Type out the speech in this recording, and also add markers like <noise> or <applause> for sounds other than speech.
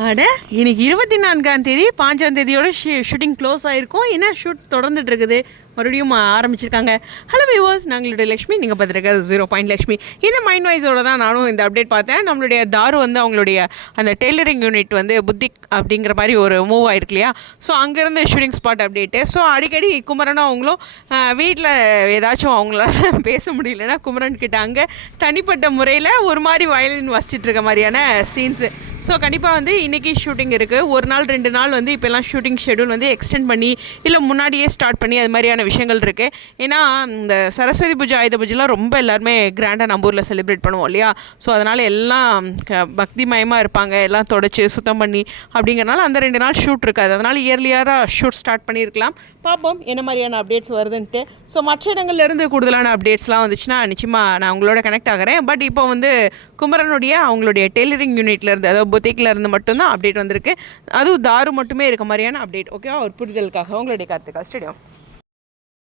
அட இன்னைக்கு இருபத்தி நான்காம் தேதி பாஞ்சாம் தேதியோட ஷூட்டிங் க்ளோஸ் ஆயிருக்கும். ஏன்னா ஷூட் தொடர்ந்துட்டு இருக்குது மறுபடியும் ஆரம்பிச்சிருக்காங்க. ஹலோ வியூவர்ஸ் நாங்களுடைய லக்ஷ்மி. நீங்கள் பார்த்துருக்க ஜீரோ பாயிண்ட் லக்ஷ்மி. இந்த மைண்ட் வைஸோட தான் நானும் இந்த அப்டேட் பார்த்தேன். நம்மளுடைய தாரு வந்து அவங்களுடைய அந்த டெய்லரிங் யூனிட் வந்து புத்திக் அப்படிங்கிற மாதிரி ஒரு மூவ் ஆயிருக்கு இல்லையா? ஸோ அங்கேருந்து ஷூட்டிங் ஸ்பாட் அப்டேட்டு ஸோ அடிக்கடி குமரனும் அவங்களும் வீட்டில் ஏதாச்சும் அவங்களால <laughs> பேச முடியலன்னா குமரன் கிட்ட அங்கே தனிப்பட்ட முறையில் ஒரு மாதிரி வயலின் வசிச்சிட்டு இருக்க மாதிரியான சீன்ஸு ஸோ கண்டிப்பாக வந்து இன்றைக்கி ஷூட்டிங் இருக்குது ஒரு நாள் ரெண்டு நாள் வந்து இப்போல்லாம் ஷூட்டிங் ஷெடியூல் வந்து எக்ஸ்டெண்ட் பண்ணி இல்லை முன்னாடியே ஸ்டார்ட் பண்ணி அது மாதிரியான விஷயங்கள் இருக்குது ஏன்னா இந்த சரஸ்வதி பூஜை ஆயுத பூஜைலாம் ரொம்ப எல்லாருமே கிராண்டாக நம்ம ஊரில் செலிப்ரேட் பண்ணுவோம் இல்லையா? ஸோ அதனால் எல்லாம் க பக்திமயமாக இருப்பாங்க. எல்லாம் தொடச்சி சுத்தம் பண்ணி அப்படிங்கிறனால அந்த ரெண்டு நாள் ஷூட் இருக்காது. அதனால் இயர்லியராக ஷூட் ஸ்டார்ட் பண்ணியிருக்கலாம் பார்ப்போம் என்ன மாதிரியான அப்டேட்ஸ் வருதுன்ட்டு. ஸோ மற்ற இடங்கள்லேருந்து கூடுதலான அப்டேட்ஸ்லாம் வந்துச்சுன்னா நிச்சயமாக நான் உங்களோட கனெக்ட் ஆகிறேன். பட் இப்போ வந்து குமரனுடைய அவங்களுடைய டெய்லரிங் யூனிட்லேருந்து அதாவது பொத்திக்கில் இருந்து மட்டும்தான் அப்டேட் வந்திருக்கு. அதுவும் தாரு மட்டுமே இருக்க மாதிரியான அப்டேட் ஓகேவா ஒரு புரிதலுக்காக உங்களுடைய கார்த்திகா ஸ்டேடியம்